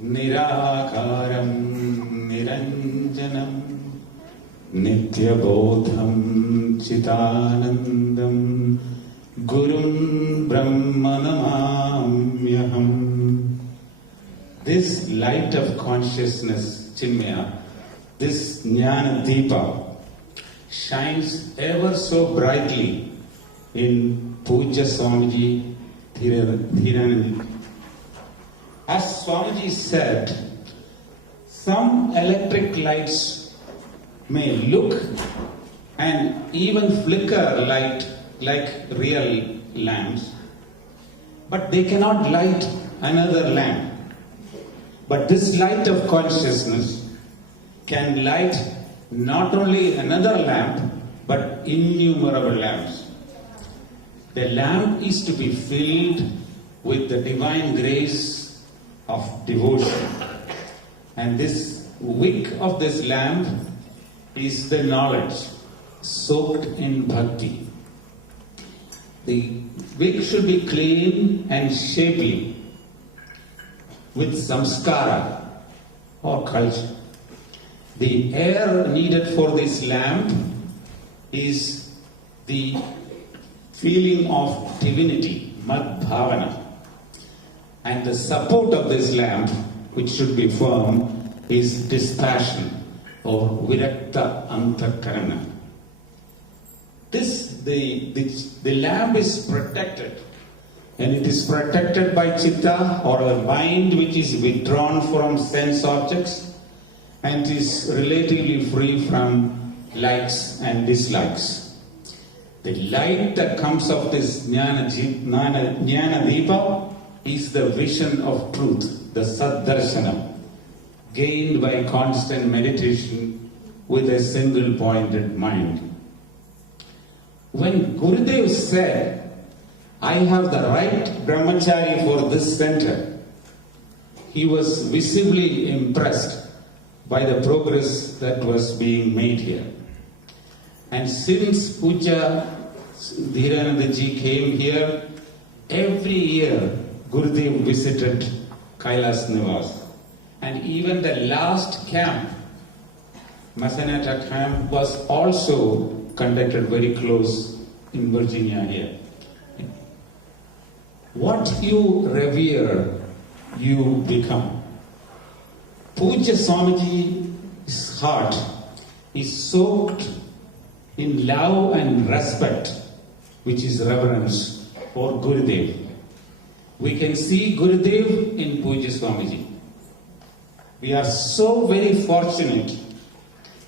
Nirakaram Niranjanam Nityabodham Chitanandam Gurum Brahmanamamyaham. This light of consciousness, Chinmaya, this Jnana Deepa, shines ever so brightly in Pujya Swami Dheerananda. As Swamiji said, some electric lights may look and even flicker like real lamps, but they cannot light another lamp. But this light of consciousness can light not only another lamp, but innumerable lamps. The lamp is to be filled with the divine grace of devotion. And this wick of this lamp is the knowledge soaked in bhakti. The wick should be clean and shapely with samskara or culture. The air needed for this lamp is the feeling of divinity, mad bhavana. And the support of this lamp, which should be firm, is dispassion or virakta antakarana. The lamp is protected, and it is protected by chitta or the mind, which is withdrawn from sense objects and is relatively free from likes and dislikes. The light that comes of this Jnana Deepa is the vision of truth, the Saddarshanam, gained by constant meditation with a single pointed mind. When Gurudev said, "I have the right brahmachari for this center," he was visibly impressed by the progress that was being made here. And since Pujya Dheerananda ji came here, every year Gurudev visited Kailas Nivas. And even the last camp, Masanata camp, was also conducted very close in Virginia here. What you revere, you become. Pujya Swamiji's heart is soaked in love and respect, which is reverence for Gurudev. We can see Gurudev in Pujya Swamiji. We are so very fortunate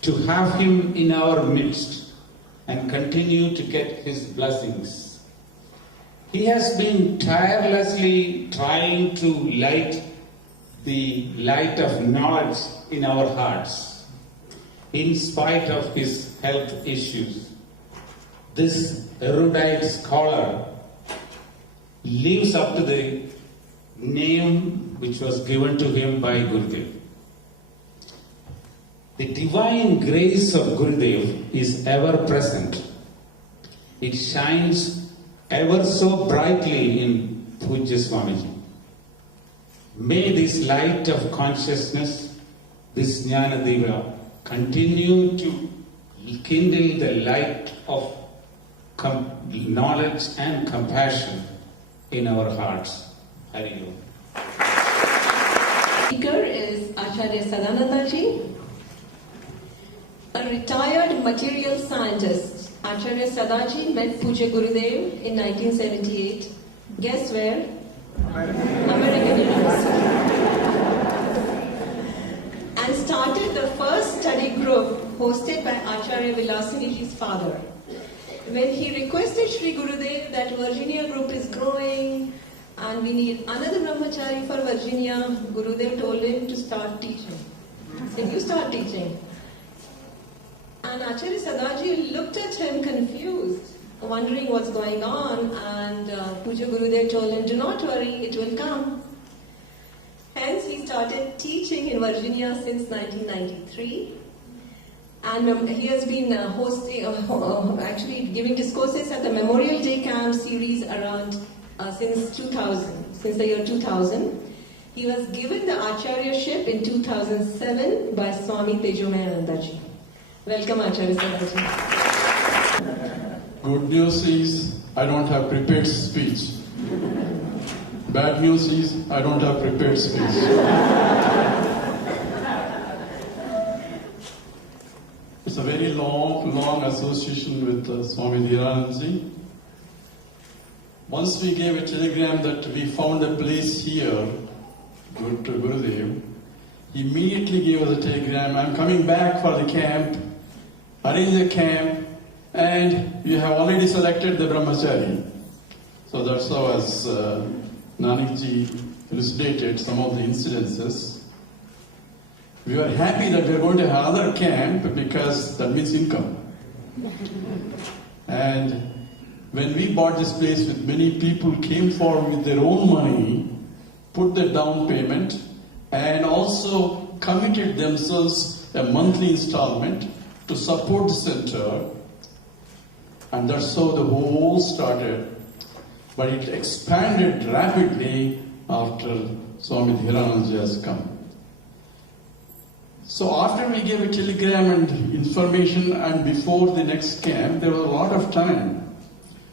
to have him in our midst and continue to get his blessings. He has been tirelessly trying to light the light of knowledge in our hearts, in spite of his health issues. This erudite scholar lives up to the name which was given to him by Gurudev. The divine grace of Gurudev is ever present. It shines ever so brightly in Pujya Swamiji. May this light of consciousness, this Jnana Deva, continue to kindle the light of knowledge and compassion in our hearts. Hari Om. Speaker is Acharya Sadananda ji, a retired material scientist. Acharya Sadaji met Pujya Gurudev in 1978. Guess where? American University. And started the first study group hosted by Acharya Vilasiniji's father. When he requested Sri Gurudev that Virginia group is growing and we need another brahmachari for Virginia, Gurudev told him to start teaching. He said, "You start teaching." And Acharya Sadaji looked at him confused, wondering what's going on, and Pujya Gurudev told him, "Do not worry, it will come." Hence, he started teaching in Virginia since 1993. And he has been actually giving discourses at the Memorial Day Camp series around since the year 2000. He was given the Acharyaship in 2007 by Swami Tejomayanandaji. Welcome, Acharya Sadaji. Good news is I don't have prepared speech. Bad news is I don't have prepared speech. It's a very long association with Swami Dheerananda. Once we gave a telegram that we found a place here, good to Gurudev, he immediately gave us a telegram, I'm coming back for the camp, arrange a camp, and you have already selected the brahmachari. So that's how, as Nanakji elucidated some of the incidences. We were happy that we are going to have another camp because that means income. And when we bought this place, with many people came forward with their own money, put the down payment, and also committed themselves a monthly installment to support the center. And that's how the whole started. But it expanded rapidly after Swami Dheerananda has come. So after we gave a telegram and information and before the next camp, there was a lot of time.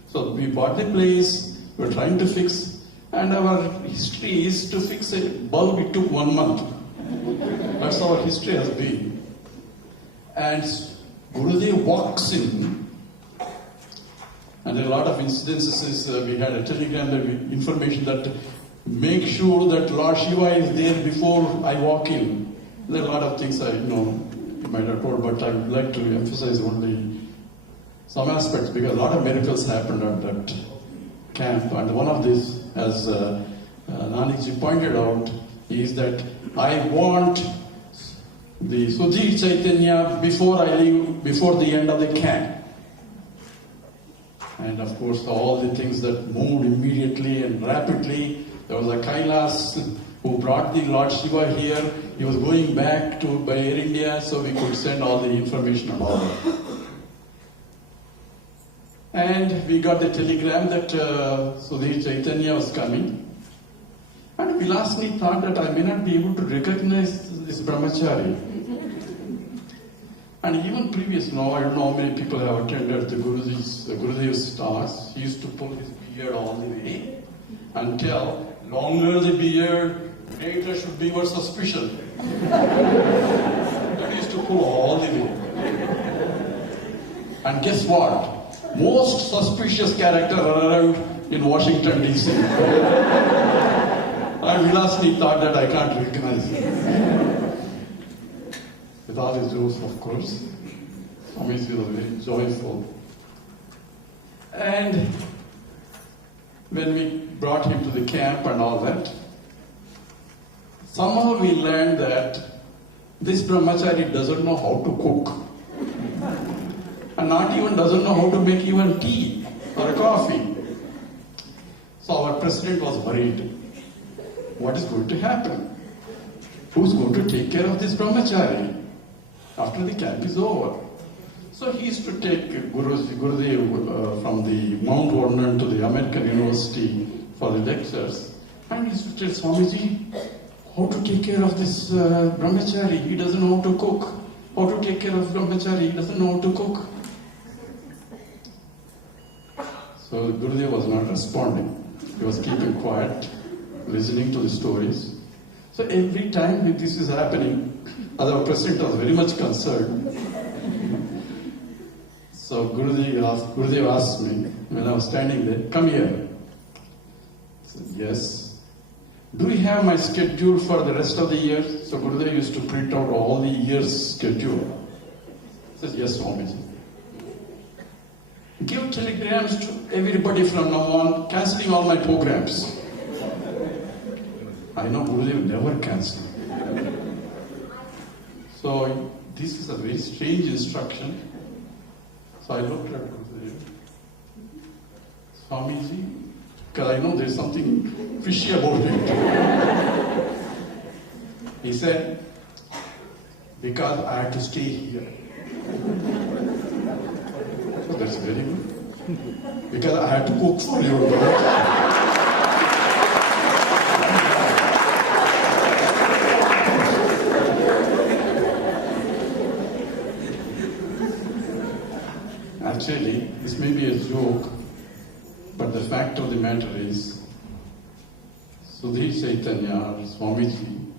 So we bought the place, we were trying to fix, and our history is to fix a bulb, it took 1 month. That's how our history has been. And Gurudev walks in, and a lot of incidences is we had a telegram, information that make sure that Lord Shiva is there before I walk in. There are a lot of things I know you might have told, but I would like to emphasize only some aspects because a lot of miracles happened at that camp. And one of these, as Nanakji pointed out, is that I want the Sudhi Chaitanya before I leave, before the end of the camp. And of course, all the things that moved immediately and rapidly. There was a Kailas who brought the Lord Shiva here. He was going back by Air India, so we could send all the information about it. And we got the telegram that Sudhi Chaitanya was coming. And Vilasni thought that I may not be able to recognize this brahmachari. And even previous, I don't know how many people have attended the Gurudev's talks. He used to pull his beard all the way until longer the beard, greater should be your suspicion. That he used to pull all the way. And guess what? Most suspicious character arrived in Washington, D.C. And Vilasni thought that I can't recognize him. With all his jokes, of course. Swamiji was very joyful. And when we brought him to the camp and all that, somehow we learned that this brahmachari doesn't know how to cook. And not even doesn't know how to make even tea or a coffee. So our president was worried. What is going to happen? Who's going to take care of this brahmachari after the camp is over? So he used to take Gurudev from the Mount Vernon to the American University for the lectures. And he used to tell Swamiji how to take care of this brahmachari. He doesn't know how to cook. How to take care of brahmachari. He doesn't know how to cook. So Gurudev was not responding. He was keeping quiet, listening to the stories. So every time this is happening, our president was very much concerned. So Gurudev asked me, when I was standing there, come here. I said, yes. Do you have my schedule for the rest of the year? So Gurudev used to print out all the year's schedule. I said, yes, Swamiji. Give telegrams to everybody from now on, cancelling all my programs. I know Gurudev never cancelled. So this is a very strange instruction. So I looked at Gurudev. Swamiji, because I know there's something fishy about it. He said, because I had to stay here. So that's very good. Because I had to cook for you. Actually, this may be a joke, but the fact of the matter is, Sudhir Chaitanya, or Swamiji,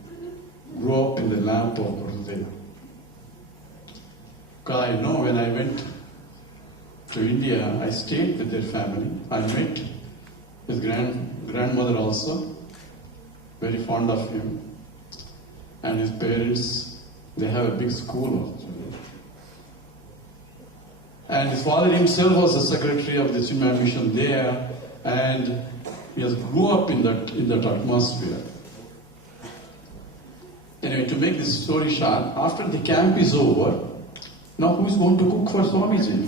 grew up in the lap of Gurudeva. Because I know when I went to India, I stayed with their family. I met his grandmother also, very fond of him. And his parents, they have a big school actually. And his father himself was the secretary of the Chinmayam mission there, and he has grew up in that atmosphere. Anyway, to make this story short, after the camp is over, now who is going to cook for Swamiji?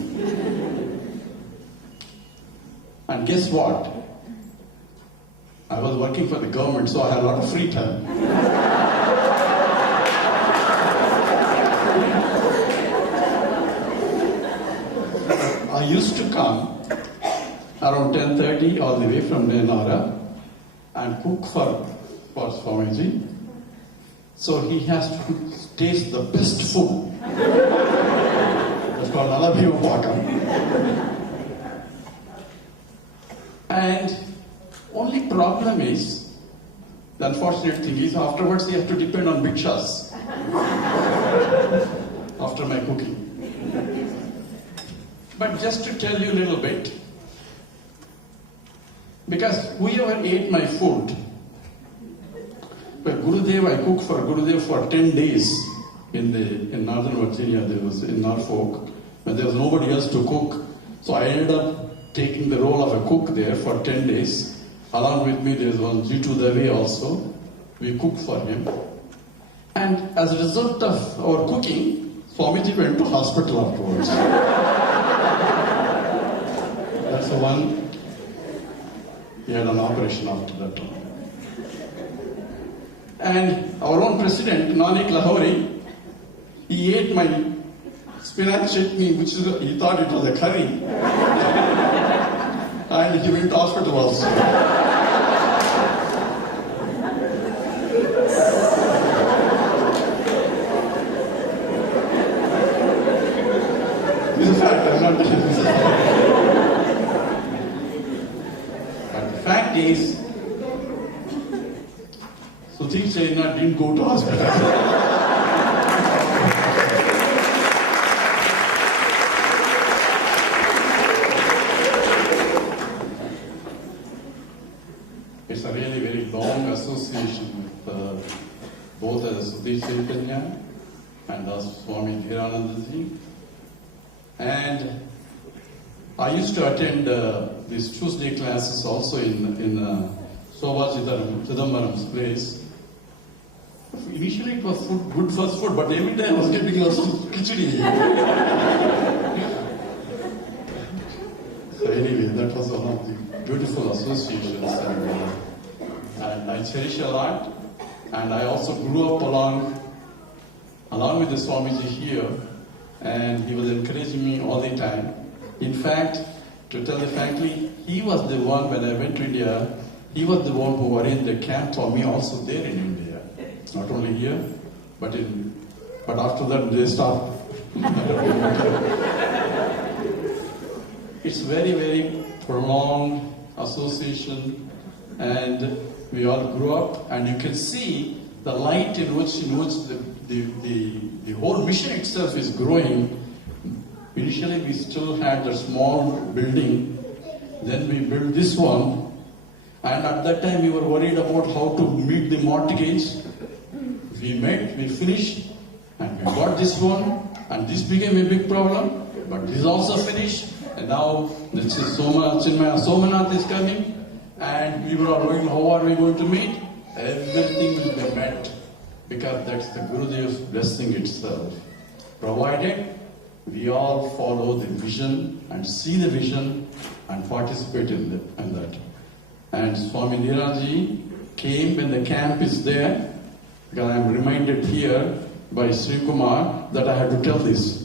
And guess what? I was working for the government, so I had a lot of free time. I used to come around 10:30 all the way from Nenara and cook for Swamiji. So he has to taste the best food. That's called Nalabhiva Pakam. And only problem is, the unfortunate thing is, afterwards he has to depend on bhikshas after my cooking. But just to tell you a little bit, because whoever ate my food, but Gurudev, I cooked for Gurudev for 10 days in Northern Virginia, there was in Norfolk, but there was nobody else to cook. So I ended up taking the role of a cook there for 10 days. Along with me, there was one Jitu Dave also. We cooked for him. And as a result of our cooking, Swamiji went to hospital afterwards. That's the one. He had an operation after that. And our own president, Nanak Lahori, he ate my spinach chutney, which he thought it was a curry. And he went to hospital also. It's a fact, I'm not telling you. But the fact is, Sudhir Chaitanya didn't go to hospital. It's a really very long association with both as Sudhir Chaitanya and as Swami Dheerananda ji. And I used to attend these Tuesday classes also in Sobha Chidambaram's place. Initially it was good first food, but every day I was getting also khichdi. So anyway, that was one of the beautiful associations, and I cherish a lot. And I also grew up along with the Swamiji here, and he was encouraging me all the time. In fact, to tell you frankly, he was the one, when I went to India, he was the one who arranged the camp for me also there in India. Not only here, but after that they stopped. It's very, very prolonged association, and we all grew up, and you can see the light in which the whole mission itself is growing. Initially we still had a small building, then we built this one, and at that time we were worried about how to meet the mortgage. We finished, and we got this one, and this became a big problem, but this is also finished, and now this is Chinmaya Somanath is coming, and we were all going, how are we going to meet? Everything will be met, because that's the Gurudev's blessing itself. Provided we all follow the vision and see the vision and participate in that. And Swami Dheerananda came when the camp is there, because I am reminded here by Sri Kumar that I had to tell this.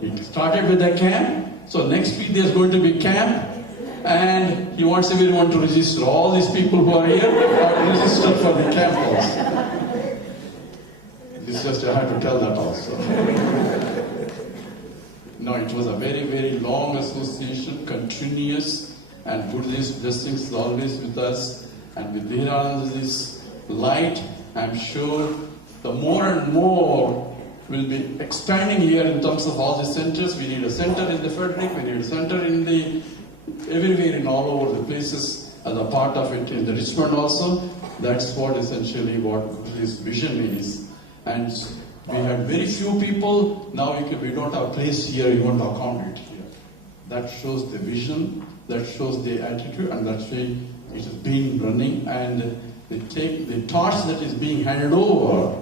It started with the camp, so next week there's going to be camp, and he wants everyone to register. All these people who are here are to register for the camp also. This just I had to tell that also. No, it was a very, very long association, continuous, and Buddhist blessings always with us. And with Dheerananda's light, I'm sure the more and more will be expanding here in terms of all the centers. We need a center in the Frederick, we need a center in the everywhere in all over the places as a part of it in the Richmond also. That's what essentially what this vision is. And we had very few people. Now we don't have place here even to accommodate here. That shows the vision, that shows the attitude, and that's why it is being running. And the torch that is being handed over,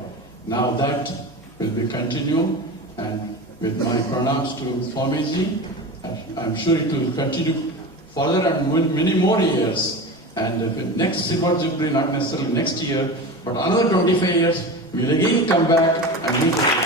now that will be continued. And with my pranams to Swamiji, I'm sure it will continue further and many more years. And the next Silver Jubilee, not necessarily next year, but another 25 years, we'll again come back and meet again.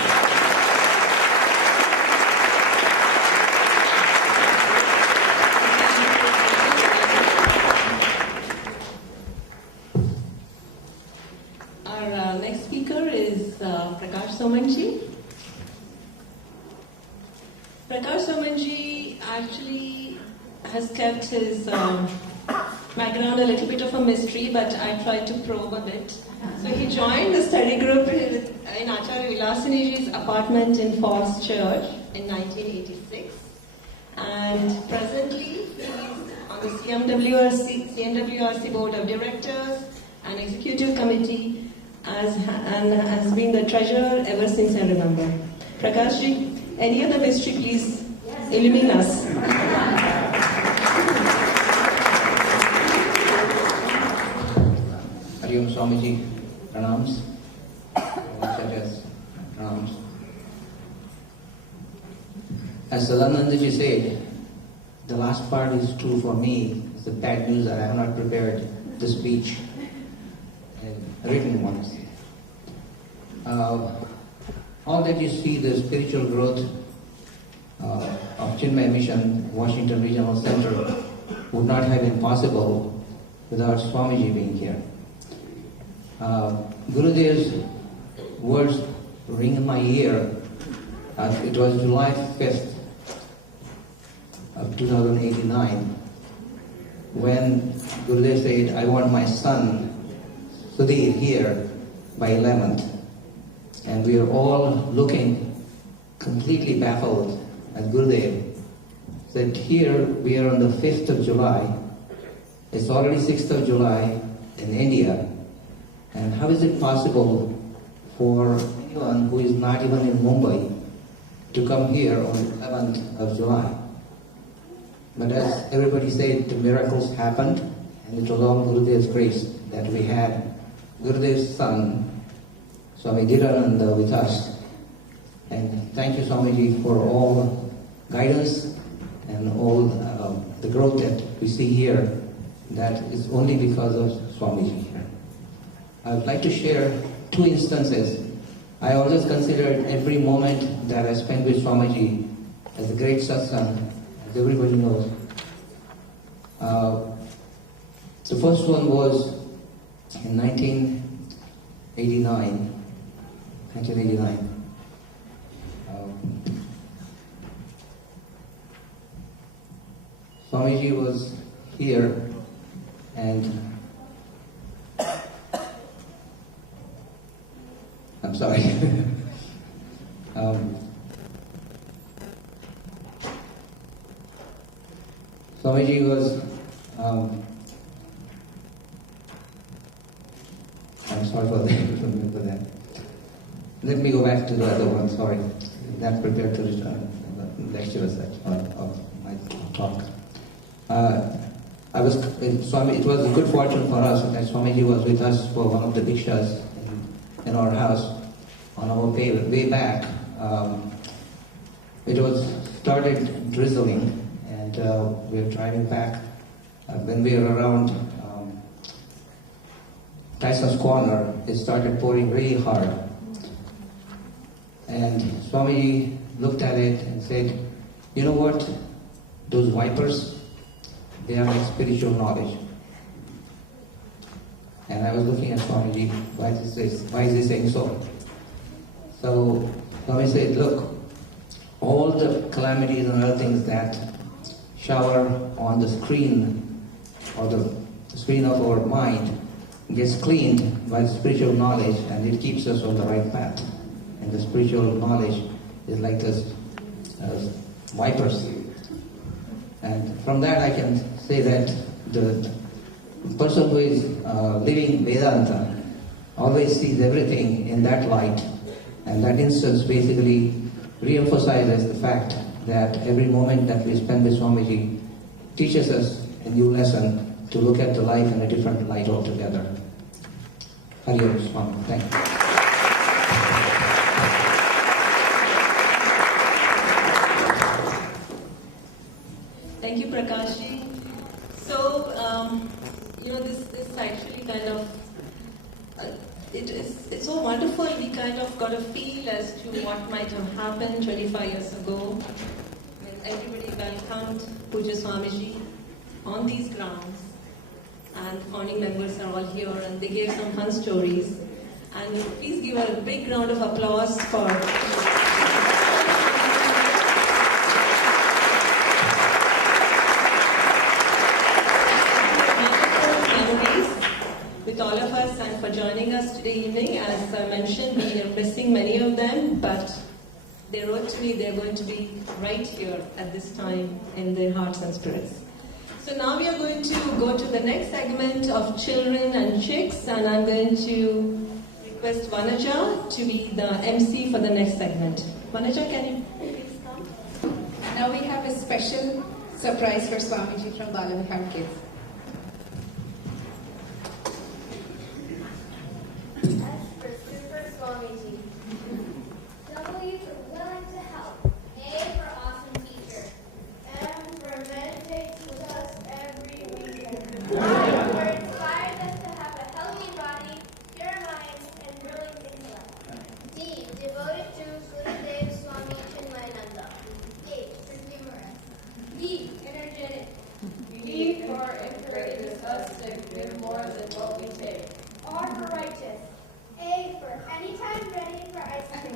Our next speaker is Prakash Somanji. Prakash Somanji actually has kept his background a little bit of a mystery, but I tried to probe a bit. So he joined the study group in Acharya Vilasiniji's apartment in Falls Church in 1986. And presently he is on the CMWRC Board of Directors and Executive Committee and has been the treasurer ever since I remember. Prakashji, any other mystery, please illumine us. Hariom Swamiji, pranams. Pranams. As Sadanandaji said, the last part is true for me. It's the bad news that I have not prepared the speech and written ones. All that you see, the spiritual growth of Chinmaya Mission, Washington Regional Center, would not have been possible without Swamiji being here. Gurudev's words ring in my ear. It was July 5th of 2089 when Gurudev said, I want my son Sudhir here by 11th. And we are all looking completely baffled at Gurudev. Said here we are on the 5th of July. It's already 6th of July in India. And how is it possible for anyone who is not even in Mumbai to come here on the 11th of July? But as everybody said, the miracles happened, and it was all Gurudev's grace that we had Gurudev's son, Swami Dheerananda, with us. And thank you, Swamiji, for all guidance and all the growth that we see here. That is only because of Swamiji here. I would like to share two instances. I always considered every moment that I spent with Swamiji as a great satsang, as everybody knows. The first one was in 1989. Swamiji was here and I'm sorry. Swamiji was I'm sorry for that. Let me go back to the other one, sorry. Not prepared to lecture as such of my talk. It was a good fortune for us that Swamiji was with us for one of the bhikshas in our house on our way back. It was started drizzling and we were driving back. When we were around Tyson's Corner, it started pouring really hard. And Swamiji looked at it and said, you know what, those vipers, they are like spiritual knowledge. And I was looking at Swamiji, why is he saying so? So Swamiji said, look, all the calamities and other things that shower on the screen or the screen of our mind gets cleaned by spiritual knowledge, and it keeps us on the right path. And the spiritual knowledge is like as vipers. And from that I can say that the person who is living Vedanta always sees everything in that light, and that instance basically re-emphasizes the fact that every moment that we spend with Swamiji teaches us a new lesson to look at the life in a different light altogether. Hari Om Swami. Thank you. Thank you, Prakashji. So, this actually kind of, it's so wonderful. We kind of got a feel as to what might have happened 25 years ago when everybody welcomed Pujya Swamiji on these grounds, and the founding members are all here, and they gave some fun stories. And please give a big round of applause for with all of us and for joining us today evening. As I mentioned, we are missing many of them, but they wrote to me they're going to be right here at this time in their hearts and spirits. So now we are going to go to the next segment of Children and Chicks, and I'm going to request Vanaja to be the MC for the next segment. Vanaja, can you please come? Now we have a special surprise for Swamiji from Balavihar Kids. S for Super Swamiji. W for willing to help. A for awesome teacher. M for meditates with us every weekend. I for inspires us to have a healthy body, pure mind, and brilliant intellect. D, devoted to Gurudev Swami Chinmayam. H for humorous. D, energetic. E for encourages us to give more than what we take. R for righteous. A for anytime ready for ice cream.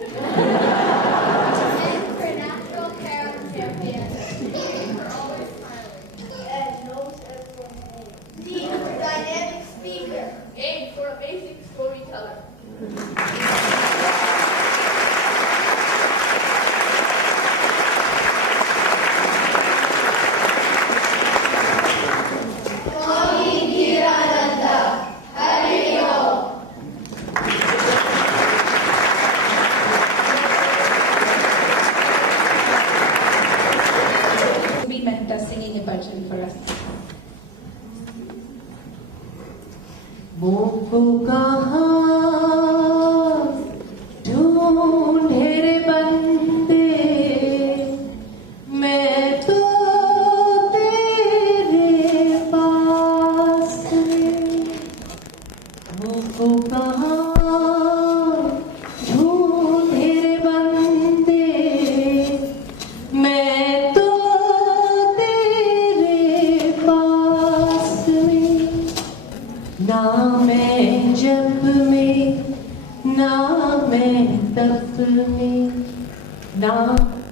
N for natural hair champion. E for always smiling. And knows everyone name. D for dynamic speaker. A for a basic storyteller. Swami Dheerananda. Hari Om. Be Mehta singing a bhajan for us. मुझको कहाँ ढूंढे रे बंदे, मैं तो तेरे पास मुझको कहाँ ढूंढे रे बंदे, मैं तो तेरे पास ना मैं जप में, ना मैं तप में, ना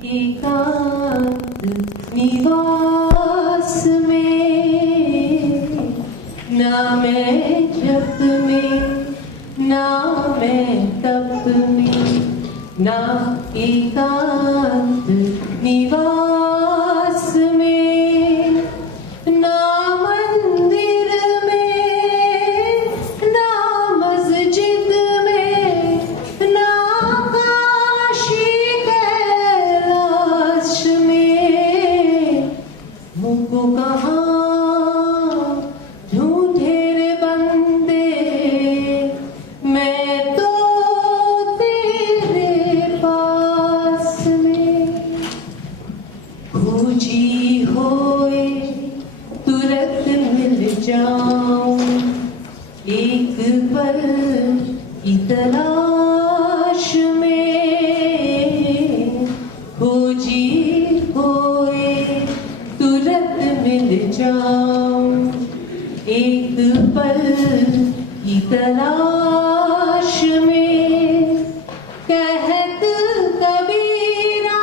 एकांत निवास में, ना मैं जप में, ना मैं तप में, ना एकांत निवास में, ना मंदिर में, ना मस्जिद में, ना काशी कैलाश में, मुझको कहाँ ढूंढे रे बंदे, मैं तो तेरे पास में खोजी होए तुरंत मिल जाऊं, एक पल की तलाश में, खोजी होए तुरंत मिल जाऊं, एक पल की तलाश में, कहत कबीरा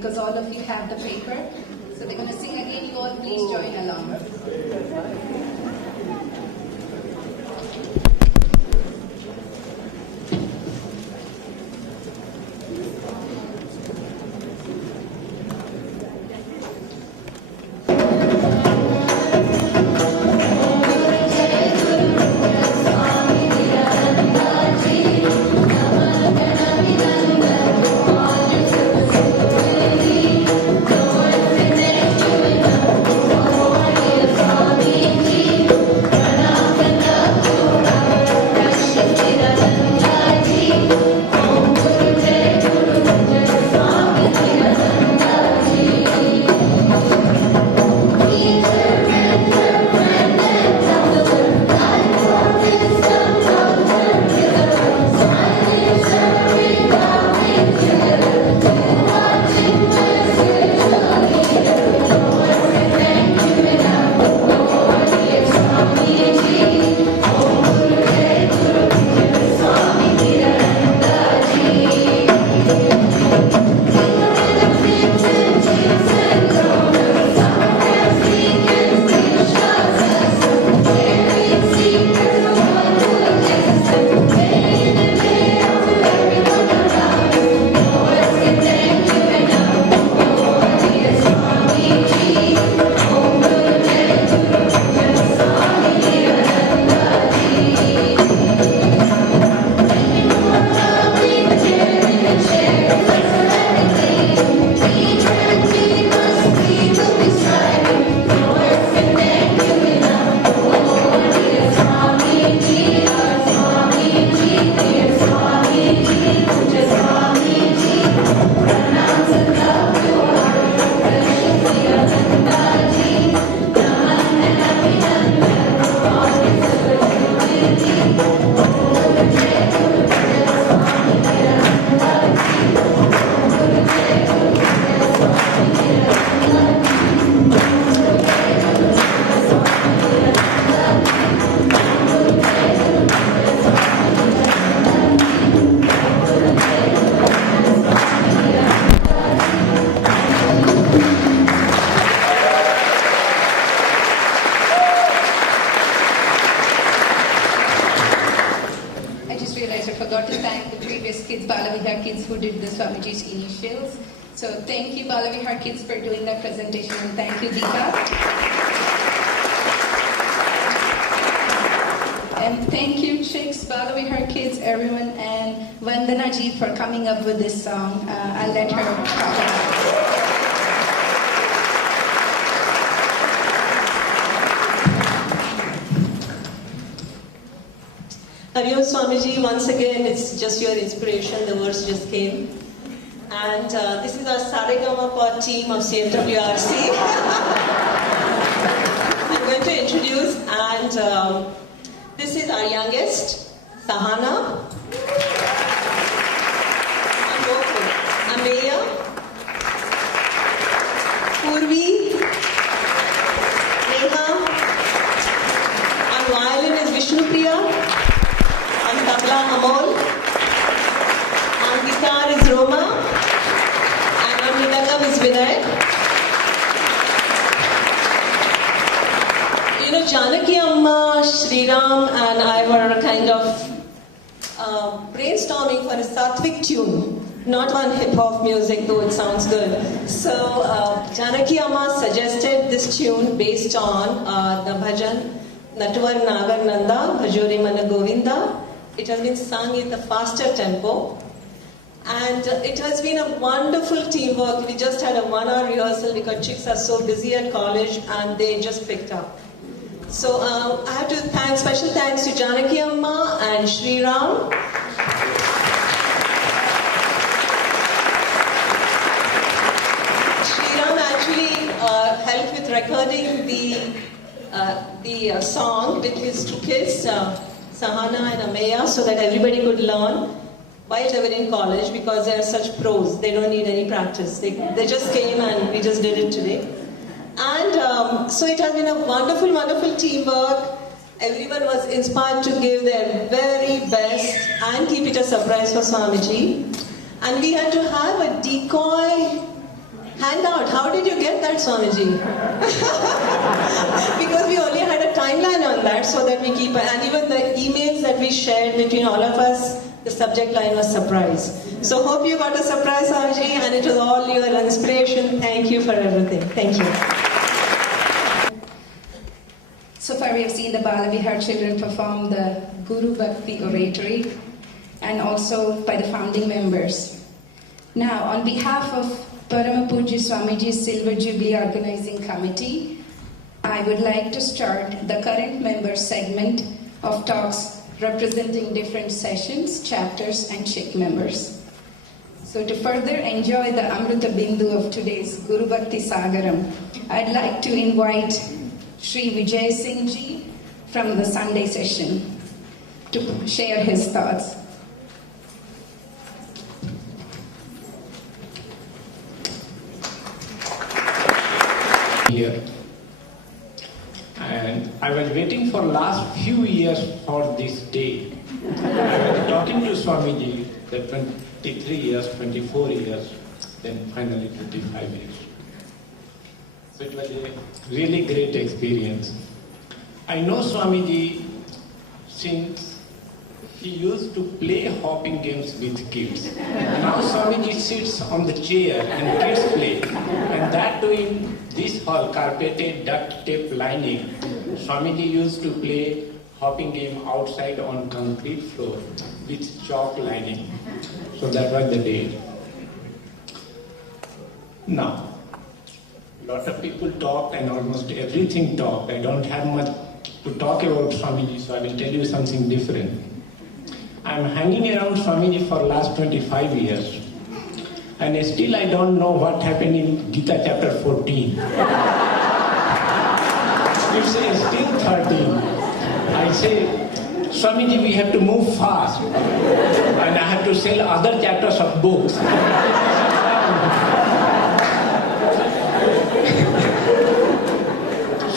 because all of you have the paper. So they're going to sing again. You all please join along. Swami forgot to thank the previous kids, Balavihar kids, who did the Swamiji's initials. So thank you, Balavihar kids, for doing that presentation, and thank you, Deepa. And thank you, chicks, Balavihar kids, everyone, and Vandana ji for coming up with this song. I'll let her talk about it. Hariom Swamiji, once again, it's just your inspiration, the words just came. And this is our Saregama team of CFWRC. I'm going to introduce, and this is our youngest, Sahana. On vocal, Ameya, Purvi, Neha. On violin is Vishnupriya. On tabla, Amol. On guitar is Roma. And on mridangam is Vinay. You know, Janaki Amma, Sri Ram and I were kind of brainstorming for a Sattvic tune, not on hip-hop music, though it sounds good. So Janaki Amma suggested this tune based on the bhajan Natwar Nagar Nanda, Bhajore Mana Govinda. It has been sung in the faster tempo. And it has been a wonderful teamwork. We just had a 1-hour rehearsal because chicks are so busy at college and they just picked up. So I have to thank, special thanks to Janaki Amma and Sri Ram. Sri Ram actually helped with recording the song with his two kids, Sahana and Ameya, so that everybody could learn while they were in college, because they are such pros. They don't need any practice. They just came and we just did it today. And so it has been a wonderful, wonderful teamwork. Everyone was inspired to give their very best and keep it a surprise for Swamiji. And we had to have a decoy handout. How did you get that, Swamiji? Because we only had a timeline on that, so that we keep, and even the emails that we shared between all of us, the subject line was surprise. So hope you got a surprise, Swamiji, and it was all your inspiration. Thank you for everything. Thank you. So far we have seen the Balavihar children perform the Guru Bhakti oratory, and also by the founding members. Now, on behalf of Parama Pujya Swamiji's Silver Jubilee Organizing Committee, I would like to start the current members segment of talks representing different sessions, chapters, and Sikh members. So to further enjoy the Amrita Bindu of today's Guru Bhakti Sagaram, I'd like to invite Sri Vijay Singh Ji from the Sunday session to share his thoughts. Here. And I was waiting for last few years for this day. I was talking to Swamiji that 23 years, 24 years, then finally 25 years. So it was a really great experience. I know Swamiji since he used to play hopping games with kids. Now Swamiji sits on the chair and kids play. And that too in this hall, carpeted duct tape lining. Swamiji used to play hopping game outside on concrete floor with chalk lining. So that was the day. Now, lot of people talked and almost everything talked. I don't have much to talk about Swamiji, so I will tell you something different. I'm hanging around Swamiji for last 25 years. And still I don't know what happened in Gita chapter 14. It's still 13. I say, Swamiji, we have to move fast. And I have to sell other chapters of books.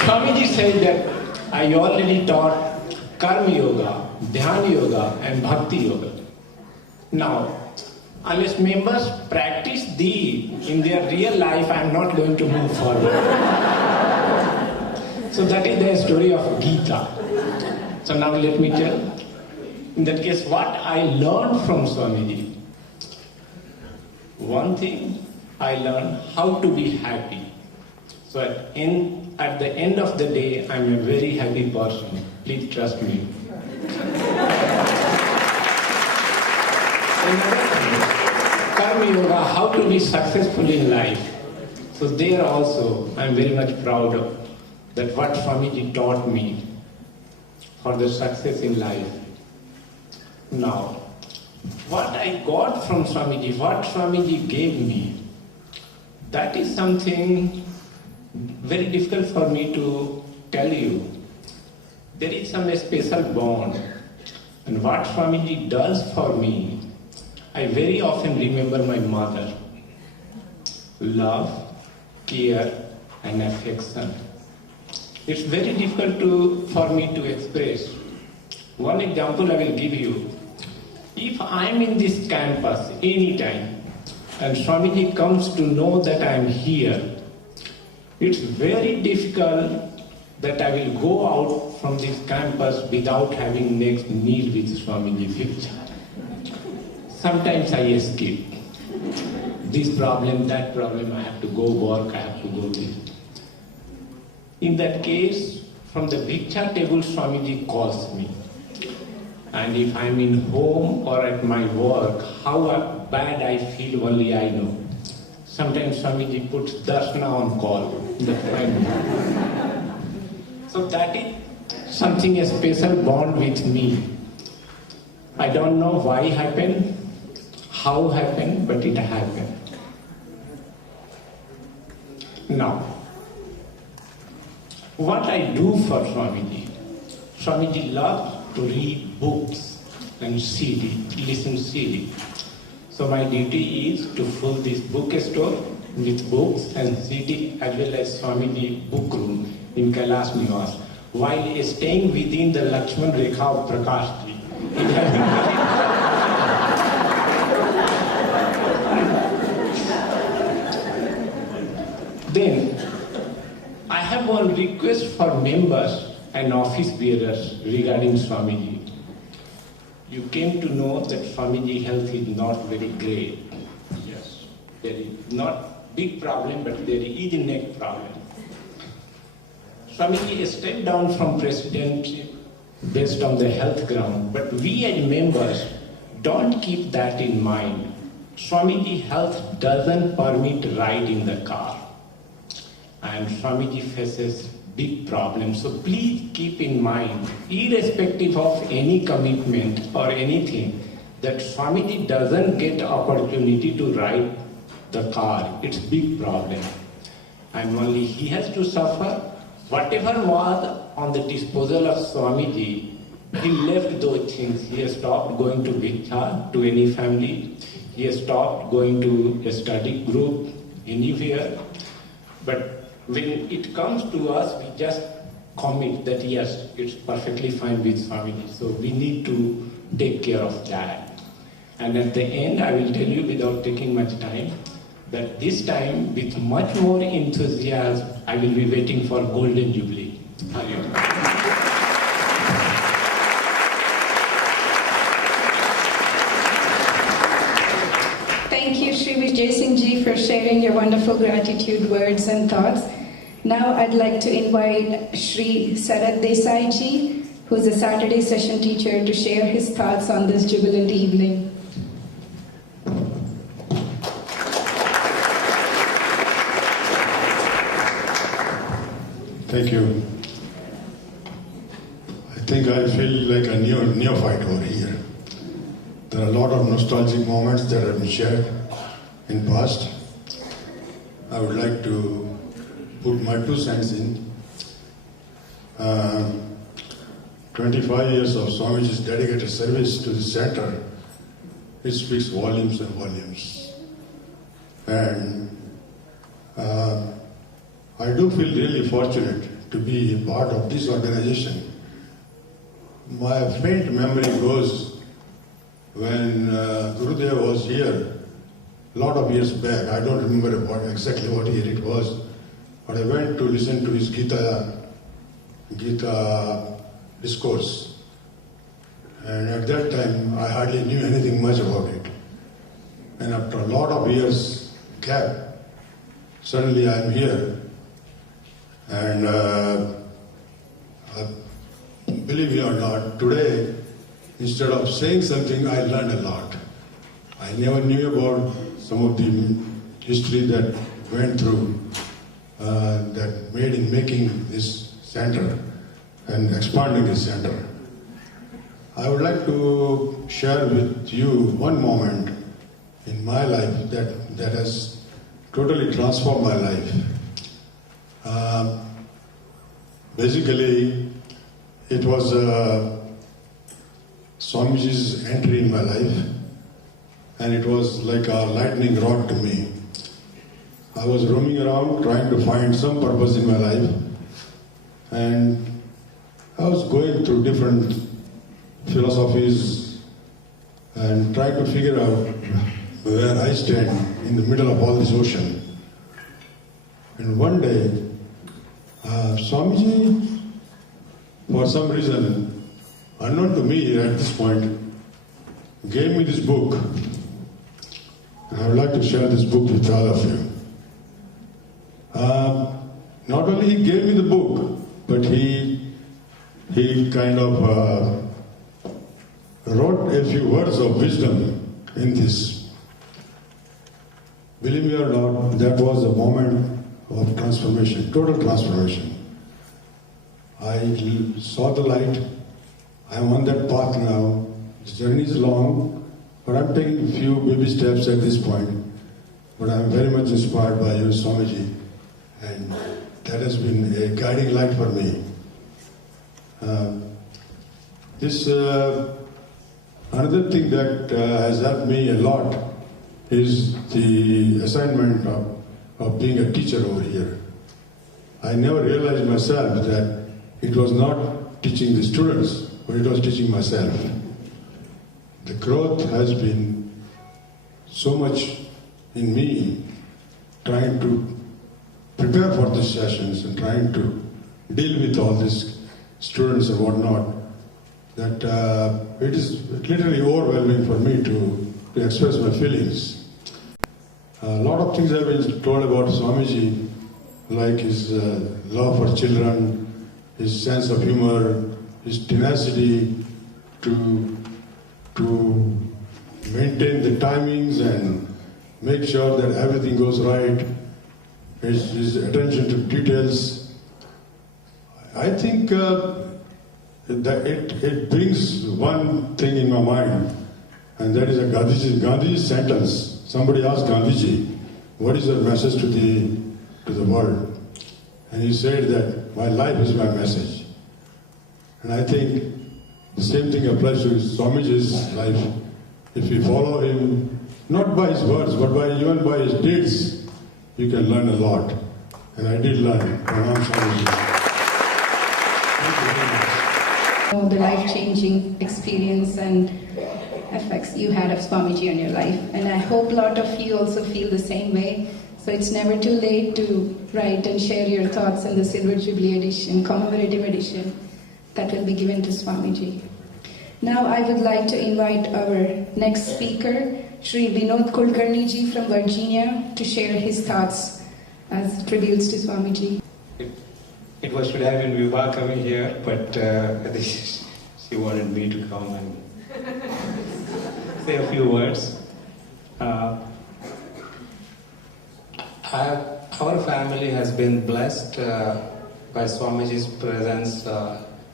Swamiji said that I already taught Karma Yoga, Dhyana Yoga and Bhakti Yoga. Now, unless members practice these in their real life, I am not going to move forward. So that is the story of Gita. So now let me tell. In that case, what I learned from Swamiji, one thing I learned how to be happy. So at the end of the day, I'm a very happy person. Please trust me. Another thing, Karma Yoga, how to be successful in life. So there also, I'm very much proud of that what Swamiji taught me for the success in life. Now, what I got from Swamiji, what Swamiji gave me, that is something very difficult for me to tell you. There is some special bond. And what Swamiji does for me, I very often remember my mother. Love, care, and affection. It's very difficult for me to express. One example I will give you. If I'm in this campus anytime and Swamiji comes to know that I'm here, it's very difficult that I will go out from this campus without having next meal with Swamiji picture. Sometimes I escape. This problem, that problem, I have to go work, I have to go this. In that case, from the Bhiksha table, Swamiji calls me. And if I'm in home or at my work, how bad I feel only I know. Sometimes Swamiji puts Darshana on call. That's why I know. So that is something, a special bond with me. I don't know why it happened, how it happened, but it happened. Now, what I do for Swamiji, Swamiji loves to read books and CD, listen CD. So my duty is to fill this bookstore with books and CD as well as Swamiji book room in Kailash Nivas while staying within the Lakshman Rekha of Prakash Ji. Then I have one request for members and office bearers regarding Swamiji. You came to know that Swamiji health is not very great. Yes. There is not big problem, but there is a neck problem. Swamiji stepped down from presidency based on the health ground, but we as members don't keep that in mind. Swamiji health doesn't permit ride in the car. And Swamiji faces big problems. So please keep in mind, irrespective of any commitment or anything, that Swamiji doesn't get opportunity to ride the car. It's big problem. And only he has to suffer. Whatever was on the disposal of Swamiji, he left those things. He has stopped going to Bhiksha, to any family. He has stopped going to a study group anywhere. But when it comes to us, we just commit that yes, it's perfectly fine with Swamiji. So we need to take care of that. And at the end, I will tell you without taking much time, that this time with much more enthusiasm, I will be waiting for Golden Jubilee. Thank you, Shri Vijay Singh Ji, for sharing your wonderful gratitude words and thoughts. Now I'd like to invite Shri Sarat Desai Ji, who's a Saturday session teacher, to share his thoughts on this jubilant evening. Thank you. I think I feel like a neophyte over here. There are a lot of nostalgic moments that have been shared in past. I would like to put my 2 cents in. 25 years of Swamiji's dedicated service to the center, it speaks volumes and volumes. And I do feel really fortunate to be a part of this organization. My faint memory goes when Gurudev was here a lot of years back. I don't remember exactly what year it was, but I went to listen to his Gita discourse. And at that time, I hardly knew anything much about it. And after a lot of years gap, suddenly I am here. And believe me or not, today, instead of saying something, I learned a lot. I never knew about some of the history that went through, that made in making this center and expanding this center. I would like to share with you one moment in my life that has totally transformed my life. Basically, it was Swamiji's entry in my life, and it was like a lightning rod to me. I was roaming around trying to find some purpose in my life, and I was going through different philosophies and trying to figure out where I stand in the middle of all this ocean. And one day, Swamiji, for some reason, unknown to me at this point, gave me this book. And I would like to share this book with all of you. Not only he gave me the book, but he kind of wrote a few words of wisdom in this. Believe me or not, that was a moment of transformation, total transformation. I saw the light. I am on that path now. The journey is long, but I'm taking a few baby steps at this point. But I'm very much inspired by you, Swamiji, and that has been a guiding light for me. Another thing that has helped me a lot is the assignment of being a teacher over here. I never realized myself that it was not teaching the students, but it was teaching myself. The growth has been so much in me, trying to prepare for these sessions and trying to deal with all these students and whatnot, that it is literally overwhelming for me to express my feelings. A lot of things have been told about Swamiji, like his love for children, his sense of humor, his tenacity to maintain the timings and make sure that everything goes right, his attention to details. I think that it brings one thing in my mind, and that is a Gandhiji's sentence. Somebody asked Gandhiji, what is your message to the world? And he said that my life is my message. And I think the same thing applies to Swamiji's life. If we follow him, not by his words, but even by his deeds, you can learn a lot. And I did learn from Swamiji. The life-changing experience and effects you had of Swamiji on your life. And I hope a lot of you also feel the same way. So it's never too late to write and share your thoughts in the Silver Jubilee edition, commemorative edition, that will be given to Swamiji. Now I would like to invite our next speaker, Sri Vinod Kulkarni ji from Virginia, to share his thoughts as tributes to Swamiji. It was should have been Vibha coming here, but I think she wanted me to come and say a few words. Our family has been blessed by Swamiji's presence.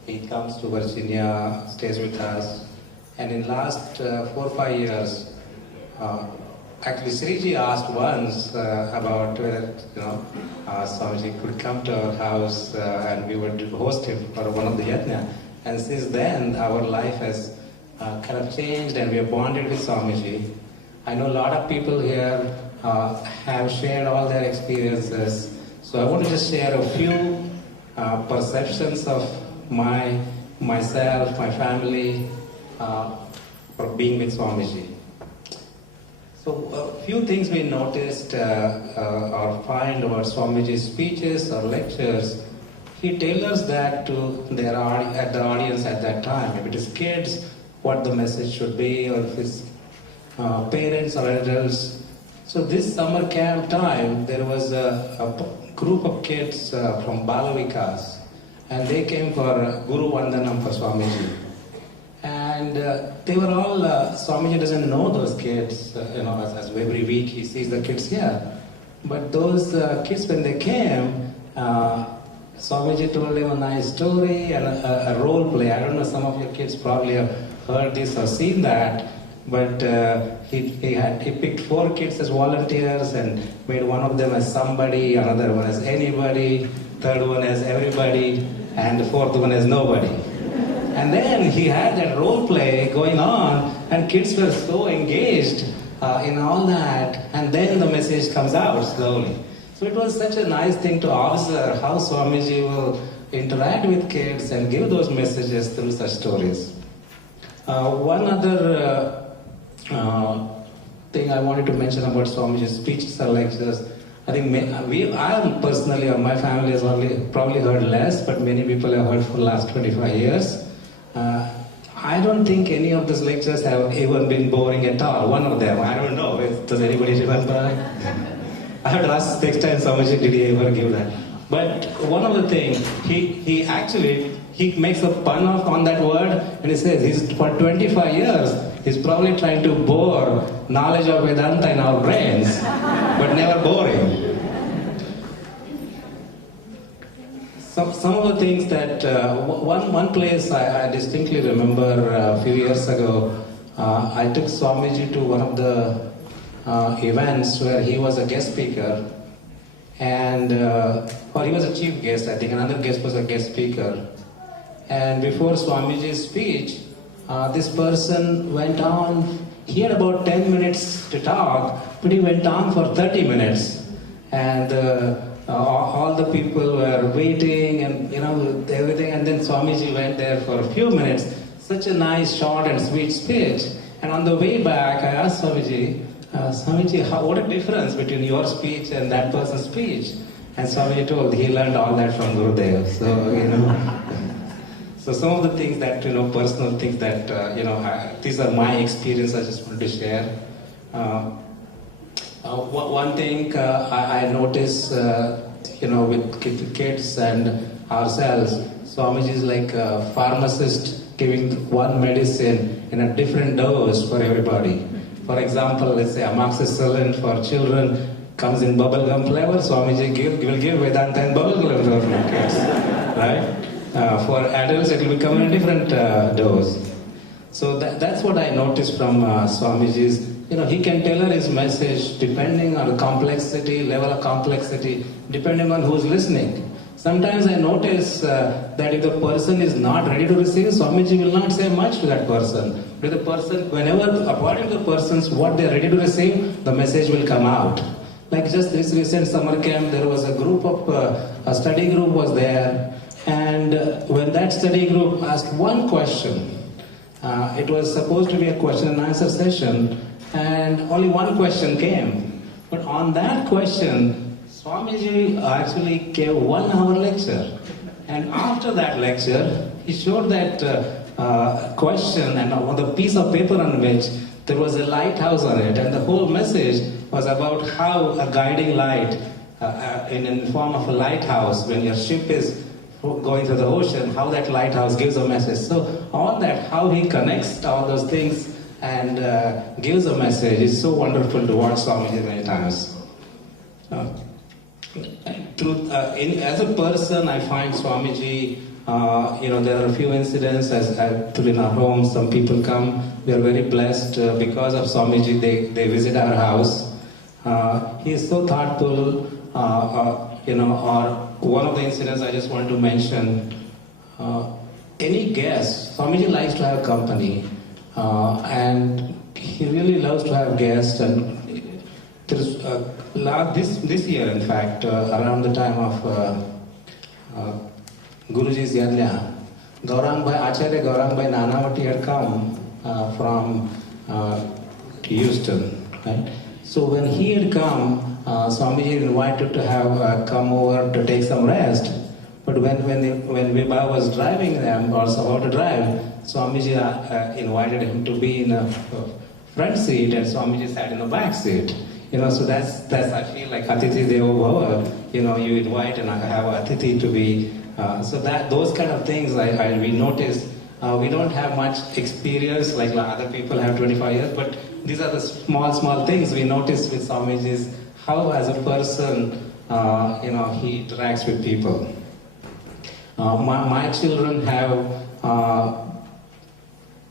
He comes to Virginia, stays with us, and in last 4 or 5 years, actually Sriji asked once about whether Swamiji could come to our house and we would host him for one of the yajna. And since then, our life has kind of changed and we are bonded with Swamiji. I know a lot of people here have shared all their experiences. So I want to just share a few perceptions of myself, my family, for being with Swamiji. So a few things we noticed or find about Swamiji's speeches or lectures. He tailors that to the audience at that time. If it is kids, what the message should be, or if his parents or adults. So this summer camp time, there was a group of kids from Balavikas, and they came for Guru Vandanam for Swamiji. And they were all, Swamiji doesn't know those kids, as every week he sees the kids here. But those kids, when they came, Swamiji told them a nice story and a role play. I don't know, some of your kids probably have heard this or seen that, but he picked 4 kids as volunteers and made one of them as somebody, another one as anybody, third one as everybody, and the fourth one as nobody. And then he had that role play going on, and kids were so engaged in all that, and then the message comes out slowly. So it was such a nice thing to observe how Swamiji will interact with kids and give those messages through such stories. One other thing I wanted to mention about Swamiji's speeches or lectures, I think I personally, or my family has probably heard less, but many people have heard for the last 25 years. I don't think any of these lectures have even been boring at all. One of them, I don't know. Does anybody remember? I have to ask next time Swamiji, did he ever give that? But one of the things, he makes a pun on that word, and he says for 25 years, he's probably trying to bore knowledge of Vedanta in our brains, but never boring. Some of the things that, one place I distinctly remember a few years ago, I took Swamiji to one of the events where he was a guest speaker, and or he was a chief guest, I think another guest was a guest speaker. And before Swamiji's speech, this person went on, he had about 10 minutes to talk, but he went on for 30 minutes. And all the people were waiting and everything, and then Swamiji went there for a few minutes. Such a nice, short and sweet speech. And on the way back, I asked Swamiji, what a difference between your speech and that person's speech. And Swamiji told he learned all that from Gurudev. So, so some of the things that, personal things that, these are my experience I just wanted to share. One thing I notice, with kids and ourselves, Swamiji is like a pharmacist giving one medicine in a different dose for everybody. For example, let's say amoxicillin for children comes in bubblegum flavor, Swamiji will give Vedanta in bubblegum flavor for kids, right? For adults, it will come in a different dose. So that's what I noticed from Swamiji's. He can tailor his message depending on the complexity, level of complexity, depending on who's listening. Sometimes I notice that if the person is not ready to receive, Swamiji will not say much to that person. But the person, whenever, according to the person's what they're ready to receive, the message will come out. Like just this recent summer camp, there was a group of, a study group was there, and when that study group asked one question, it was supposed to be a question and answer session, and only one question came. But on that question, Swamiji actually gave 1 hour lecture. And after that lecture, he showed that question and on the piece of paper on which there was a lighthouse on it. And the whole message was about how a guiding light in the form of a lighthouse, when your ship is going through the ocean, how that lighthouse gives a message. So all that, how he connects all those things and gives a message is so wonderful to watch Swamiji many times. As a person, I find Swamiji, there are a few incidents in our home. Some people come, we are very blessed because of Swamiji, they visit our house. He is so thoughtful, or one of the incidents I just want to mention, any guest, Swamiji likes to have company. And he really loves to have guests, and this year, in fact, around the time of Guruji's Yajna, Acharya Gaurangbai Nanavati had come from Houston, right? So when he had come, Swamiji invited to have come over to take some rest, But when Vibha was driving them, or about to drive, Swamiji invited him to be in a front seat, and Swamiji sat in the back seat. So that's I feel like Atithi Devo Bhava. You invite and have Atithi to be. So that those kind of things we noticed. We don't have much experience like other people have 25 years, but these are the small things we noticed with Swamiji's, how as a person, he interacts with people. My children have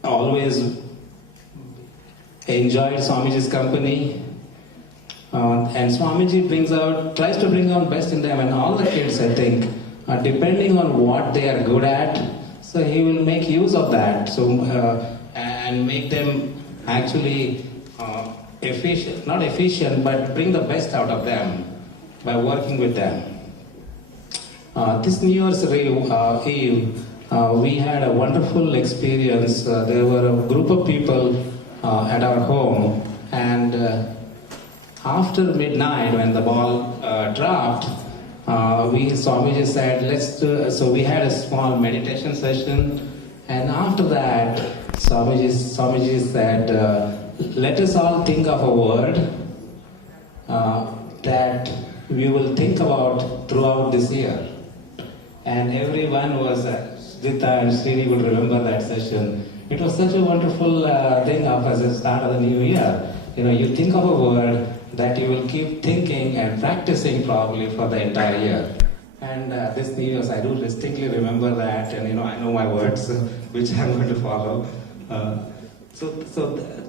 always enjoyed Swamiji's company, and Swamiji tries to bring out best in them, and all the kids, I think, depending on what they are good at, so he will make use of that, and make them actually not efficient, but bring the best out of them by working with them. This New Year's Eve, we had a wonderful experience. There were a group of people at our home, and after midnight, when the ball dropped, Swamiji said, so we had a small meditation session, and after that, Swamiji said, let us all think of a word that we will think about throughout this year. And everyone was, Dita and Srini will remember that session. It was such a wonderful thing as the start of the new year. You think of a word that you will keep thinking and practicing probably for the entire year. And this New Year's, I do distinctly remember that, and I know my words, which I'm going to follow. So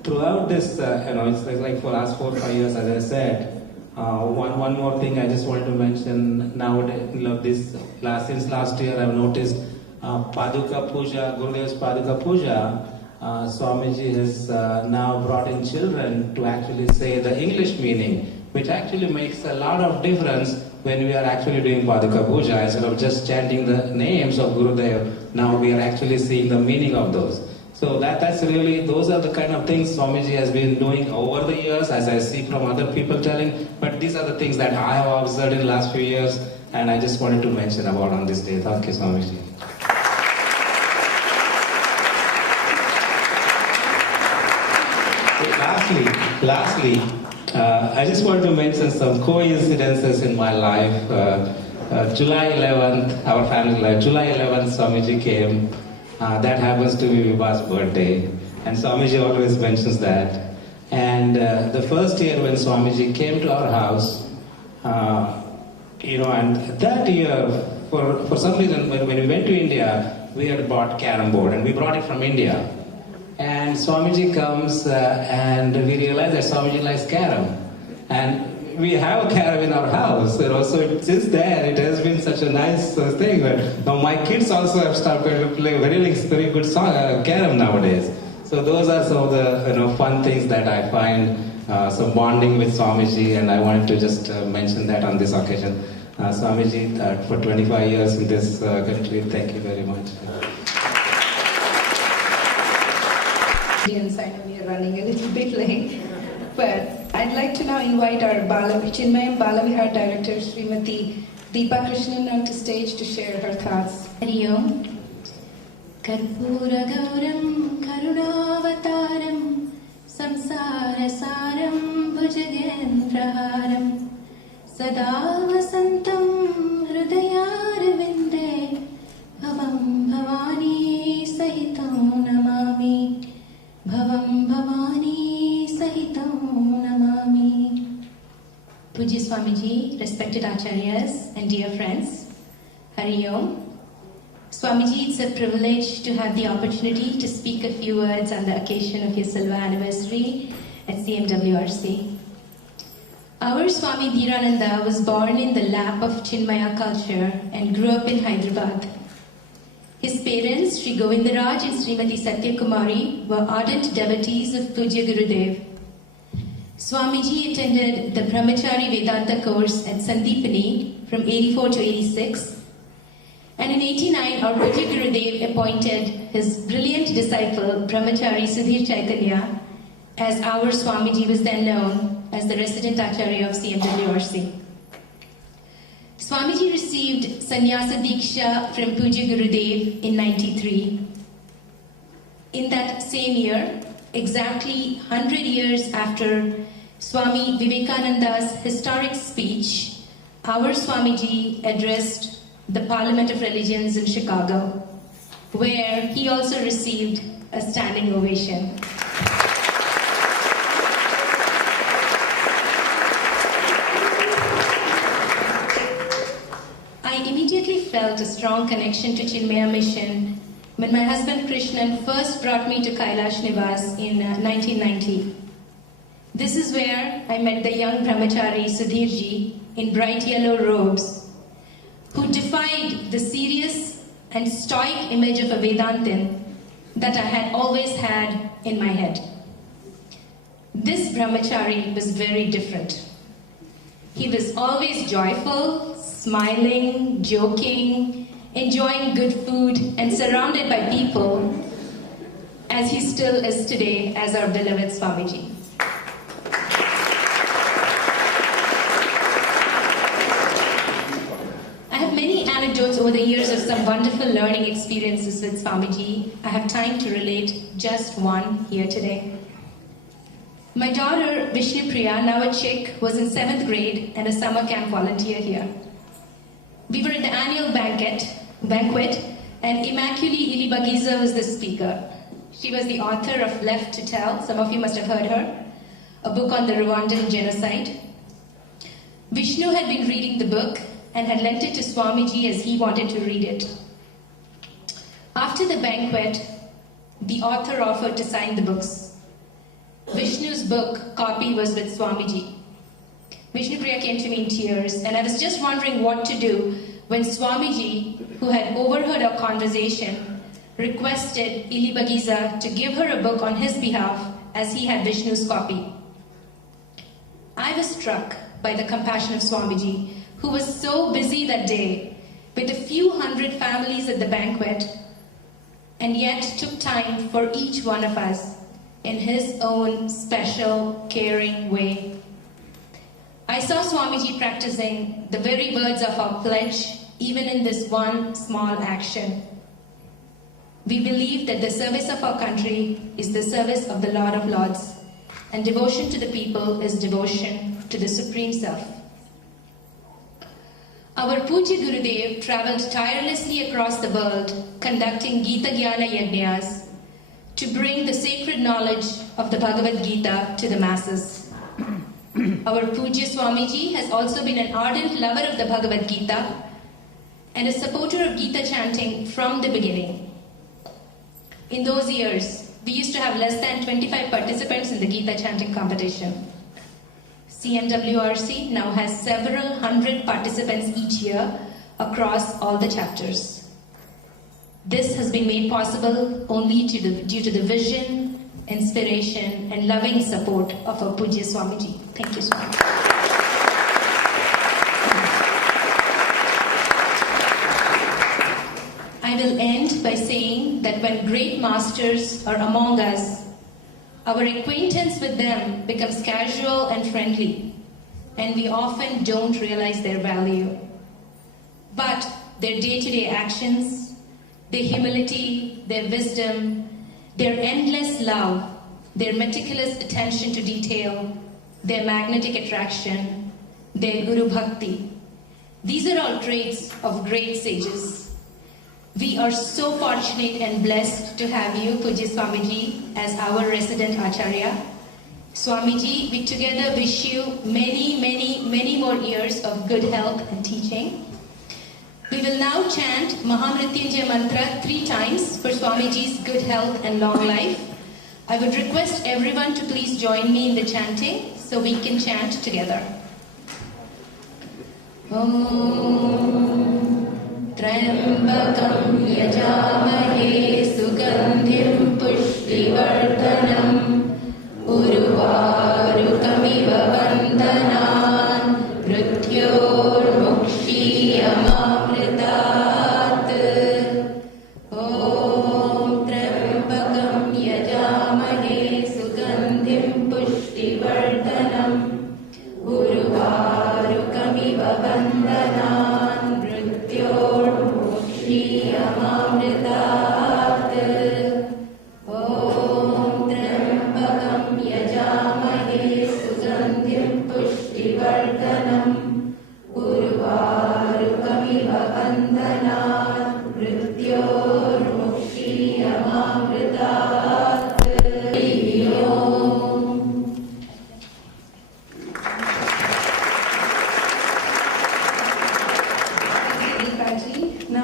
throughout this, it's like for the last 4 or 5 years, as I said, one more thing I just wanted to mention nowadays, since last year I've noticed Paduka Puja, Gurudev's Paduka Puja, Swamiji has now brought in children to actually say the English meaning, which actually makes a lot of difference when we are actually doing Paduka Puja. Instead of just chanting the names of Gurudev, now we are actually seeing the meaning of those. So that's really, those are the kind of things Swamiji has been doing over the years, as I see from other people telling, but these are the things that I have observed in the last few years, and I just wanted to mention about on this day. Thank you, Swamiji. Lastly, I just want to mention some coincidences in my life. July 11th, our family life, July 11th, Swamiji came. That happens to be Vibha's birthday, and Swamiji always mentions that. And the first year when Swamiji came to our house, and that year, for some reason, when we went to India, we had bought carom board, and we brought it from India. And Swamiji comes, and we realize that Swamiji likes carom. And we have a carom in our house, so since then it has been such a nice thing. But now my kids also have started to play very good carom nowadays. So those are some of the fun things that I find, some bonding with Swamiji, and I wanted to just mention that on this occasion. Swamiji, for 25 years in this country, thank you very much. I know we are running a little bit late, but I'd like to now invite our Chinmayam Balavihar Director, Srimati Deepa Krishnan, onto stage to share her thoughts. Hari Om. Karpura Gauram Karunavataram Samsara Saram Bhujagendraharam Sada Vasantam Hrudayarvinde Bhavam Bhavani Sahitam Namami Bhavam Bhavani Sahitam Namami. Pujya Swamiji, respected Acharyas and dear friends, Hari Om. Swamiji, it's a privilege to have the opportunity to speak a few words on the occasion of your silver anniversary at CMWRC. Our Swami Dheerananda was born in the lap of Chinmaya culture and grew up in Hyderabad. His parents, Sri Govindaraj and Srimati Satyakumari, were ardent devotees of Pujya Gurudev. Swamiji attended the Brahmachari Vedanta course at Sandipani from 84 to 86. And in 89, our Pujya Gurudev appointed his brilliant disciple, Brahmachari Sudhir Chaitanya, as our Swamiji was then known as the resident Acharya of CMWRC. Swamiji received Sannyasa Diksha from Pujya Gurudev in 93. In that same year, exactly 100 years after Swami Vivekananda's historic speech, our Swamiji addressed the Parliament of Religions in Chicago, where he also received a standing ovation. I immediately felt a strong connection to Chinmaya mission when my husband Krishnan first brought me to Kailash Nivas in 1990. This is where I met the young brahmachari Sudhirji in bright yellow robes, who defied the serious and stoic image of a Vedantin that I had always had in my head. This brahmachari was very different. He was always joyful, smiling, joking, enjoying good food, and surrounded by people, as he still is today as our beloved Swamiji. I have many anecdotes over the years of some wonderful learning experiences with Swamiji. I have time to relate just one here today. My daughter, Vishnupriya, now a chick, was in 7th grade and a summer camp volunteer here. We were at the annual banquet, and Immaculée Ilibagiza was the speaker. She was the author of Left to Tell, some of you must have heard her, a book on the Rwandan genocide. Vishnu had been reading the book and had lent it to Swamiji as he wanted to read it. After the banquet, the author offered to sign the books. Vishnu's book copy was with Swamiji. Vishnupriya came to me in tears, and I was just wondering what to do when Swamiji, who had overheard our conversation, requested Ilibagiza to give her a book on his behalf as he had Vishnu's copy. I was struck by the compassion of Swamiji, who was so busy that day with a few hundred families at the banquet, and yet took time for each one of us in his own special, caring way. I saw Swamiji practicing the very words of our pledge, even in this one small action. We believe that the service of our country is the service of the Lord of Lords, and devotion to the people is devotion to the Supreme Self. Our Pujya Gurudev traveled tirelessly across the world, conducting Gita Jnana Yajnas to bring the sacred knowledge of the Bhagavad Gita to the masses. Our Pujya Swamiji has also been an ardent lover of the Bhagavad Gita and a supporter of Gita chanting from the beginning. In those years, we used to have less than 25 participants in the Gita chanting competition. CMWRC now has several hundred participants each year across all the chapters. This has been made possible only due to the vision, inspiration, and loving support of our Pujya Swamiji. Thank you so much. I will end by saying that when great masters are among us, our acquaintance with them becomes casual and friendly, and we often don't realize their value. But their day-to-day actions, their humility, their wisdom, their endless love, their meticulous attention to detail, their magnetic attraction, their Guru Bhakti, these are all traits of great sages. We are so fortunate and blessed to have you, Pujya Swamiji, as our resident Acharya. Swamiji, we together wish you many, many, many more years of good health and teaching. We will now chant Mahamrityunjaya Mantra 3 times for Swamiji's good health and long life. I would request everyone to please join me in the chanting so we can chant together. Om Trambakam Yajamahe Sugandhim Pushtivardhanam Urvarukamiva Vandhanan Mrityor Mukshiyamamritat. Om Trambakam Yajamahe Sugandhim Pushtivardhanam Urvarukamiva Vandhanan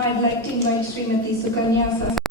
I'd like to invite Srimati Sukanya